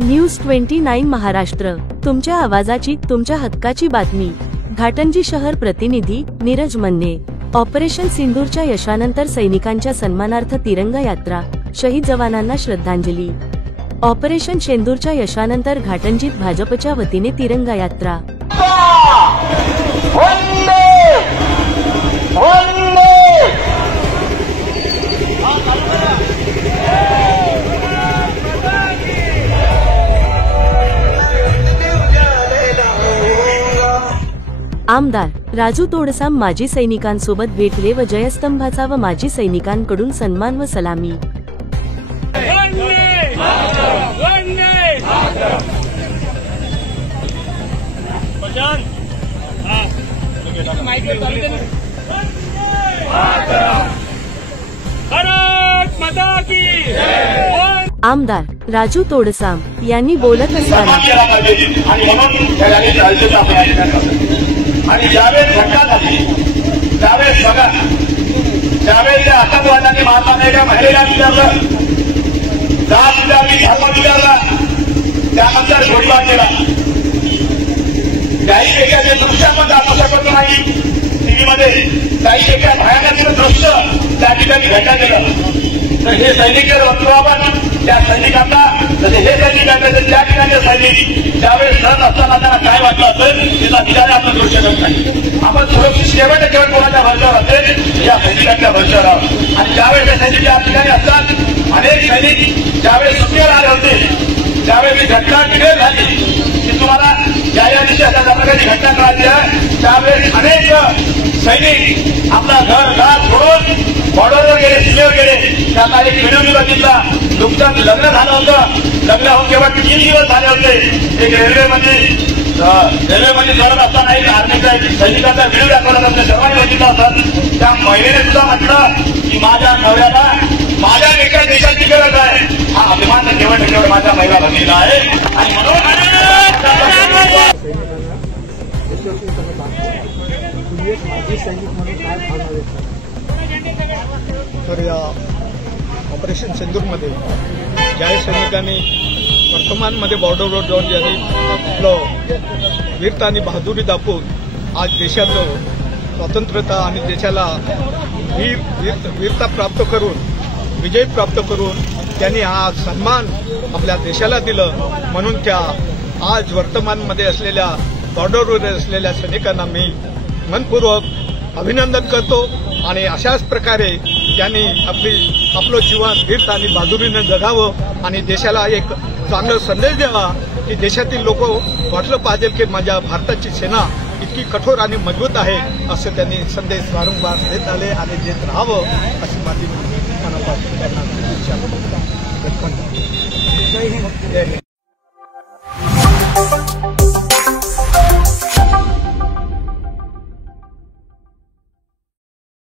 News 29 Maharashtra, तुमच्या आवाजाची, तुमच्या हक्काची बातमी। घाटंजी शहर प्रतिनिधी नीरज मन्ने। ऑपरेशन सिंदूरच्या यशानंतर सैनिकांच्या सन्मानार्थ तिरंगा यात्रा, शहीद जवानांना श्रद्धांजली। ऑपरेशन सिंदूरच्या यशानंतर घाटंजीत भाजपच्या वतीने तिरंगा यात्रा। आमदार राजू तोडसाम माजी सैनिकांसोबत भेटले व जयस्तंभाचा व माजी सैनिकांकडून सन्मान व सलामी। आमदार राजू तोडसाम यांनी बोलत असताना आणि ज्यावेळेस घटना झाली त्यावेळेस बघा, ज्यावेळेस त्या आतंकवाद्यांनी महात्मा महिलेला विचारलं, जात विचारली, धर्म विचारला, त्यानंतर गोळीबार केला। त्याहीपेक्षा जे दृश्य आपण दाखवू शकत नाही टीव्हीमध्ये, त्याहीपेक्षा भयानक दृश्य त्या ठिकाणी घडलं गेलं। तर हे सैनिक बघतो आपण, त्या सैनिकांना जसे हे सैनिक आहेत त्या ठिकाणचे सैनिक त्यावेळेस सण असताना त्यांना काय वाटलं असेल त्याचा विचार आपण करू शकत नाही। आपण सुरक्षित शेवट कोणाच्या भरच्यावर असेल, या सैनिकांच्या भरच्यावर आहोत। आणि ज्यावेळेस हे सैनिक या ठिकाणी असतात, अनेक सैनिक ज्यावेळेस सुट्टीवर आले होते त्यावेळेस ही घटना क्लिअर झाली की तुम्हाला या दिवशी अशा प्रकारची घटना कळाली आहे। त्यावेळेस अनेक सैनिक आपला घर सोडून बॉर्डरवर गेले, सीमेवर गेले। त्यांना एक व्हिडिओ मी बघितला, नुकताच लग्न झालं होतं, लग्न होऊन केवळ 3 दिवस झाले होते। एक रेल्वेमध्ये चढत असताना एक आर्मीचा एक सैनिकाचा व्हिडिओ दाखवला, आपल्या सर्वांनी बघितला होता। त्या महिलेने सुद्धा म्हटलं की माझ्या नवऱ्याला माझ्या एका देशाची गरज आहे, हा अभिमान केवळ माझ्या महिला भगिनीला आहे। आणि तर या ऑपरेशन सिंदूरमध्ये ज्या सैनिकांनी वर्तमानमध्ये बॉर्डरवर जाऊन ज्यांनी आपलं वीरता आणि बहादुरी दाखवून आज देशाचं स्वातंत्र्यता आणि देशाला वीरता प्राप्त करून, विजय प्राप्त करून त्यांनी हा सन्मान आपल्या देशाला दिलं, म्हणून त्या आज वर्तमानमध्ये असलेल्या बॉर्डरवर असलेल्या सैनिकांना मी मनपूर्वक अभिनंदन करतो। आणि अशाच प्रकारे त्यांनी आपलं जीवन वीरता आणि बहादुरीने जगावं आणि देशाला एक चांगला संदेश द्यावा की देशातील लोक वाटलं पाहिजे की माझ्या भारताची सेना इतकी कठोर आणि मजबूत आहे, असं त्यांनी संदेश वारंवार देत आले आणि देत राहावं अशी माझी मनापासून त्यांना इच्छा। जय हिंद, जय हिंद।